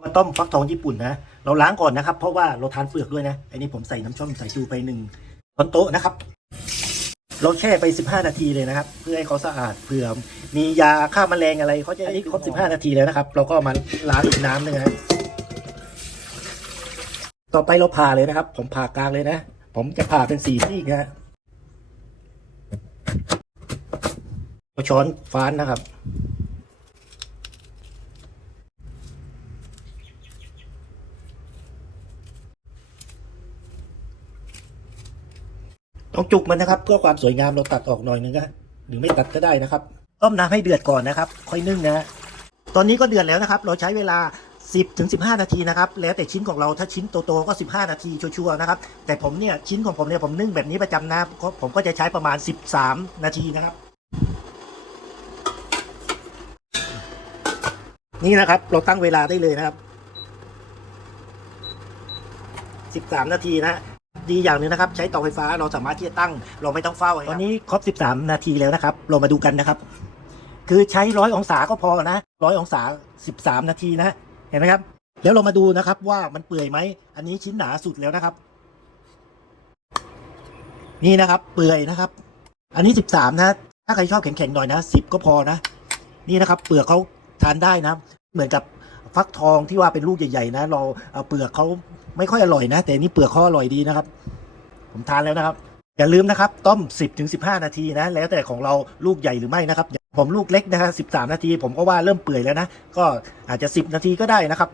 เรามาต้มฟักทองญี่ปุ่นนะ เราล้างก่อนนะครับ เพราะว่าเราทานเปลือกด้วยนะ อันนี้ผมใส่น้ำช่อมสายชูไปหนึ่งช้อนโต๊ะนะครับ เราแช่ไป 15 นาทีเลยนะครับ เพื่อให้เขาสะอาดเผื่อมียาฆ่าแมลงอะไรเขาจะอันนี้ครบ 15 นาทีแล้วนะครับ เราก็มาล้างน้ำหนึงนะต่อไปเราผ่าเลยนะครับ ผมผ่ากลางเลยนะ ผมจะผ่าเป็นสี่ซีกนะช้อนฟ้านนะครับ ต้องจุกมันนะครับเพื่อความสวยงามเราตัดออกหน่อยนึงนะหรือไม่ตัดก็ได้นะครับต้มน้ำให้เดือดก่อนนะครับ ค่อยนึ่งนะ ตอนนี้ก็เดือดแล้วนะครับ เราใช้เวลา 10ถึง15 นาทีนะครับ แล้วแต่ชิ้นของเราถ้าชิ้นโตๆก็ 15 นาทีชัวร์ๆนะครับ แต่ผมเนี่ยชิ้นของผมเนี่ยผมนึ่งแบบนี้ประจำนะผมก็จะใช้ประมาณ 13 นาทีนะครับ นี่นะครับเราตั้งเวลาได้เลยนะครับ 13 นาทีนะ ดีอย่างหนึงนะครับ ใช้เตาไฟฟ้าเราสามารถที่จะตั้ง เราไม่ต้องเฝ้าตอนนี้ครบ 13 นาทีแล้วนะครับ เรามาดูกันนะครับ คือใช้ร้อยองศาก็พอนะร้อยองศา 13 นาทีนะเห็นไหมครับแล้วเรามาดูนะครับว่ามันเปื่อยไหม อันนี้ชิ้นหนาสุดแล้วนะครับ นี่นะครับ เปื่อยนะครับ อันนี้13นะ ถ้าใครชอบแข็งๆหน่อยนะ10ก็พอนะ นี่นะครับ เปลือกเขาทานได้นะ เหมือนกับ ฟักทองที่ว่าเป็นลูกใหญ่ๆนะ เราเอาเปลือกเขาไม่ค่อยอร่อยนะ แต่นี่เปลือกเขาอร่อยดีนะครับ ผมทานแล้วนะครับ อย่าลืมนะครับ ต้ม 10ถึง15 นาทีนะ แล้วแต่ของเราลูกใหญ่หรือไม่นะครับ ผมลูกเล็กนะฮะ13 นาที ผมก็ว่าเริ่มเปื่อยแล้วนะ ก็อาจจะ 10 นาทีก็ได้นะครับ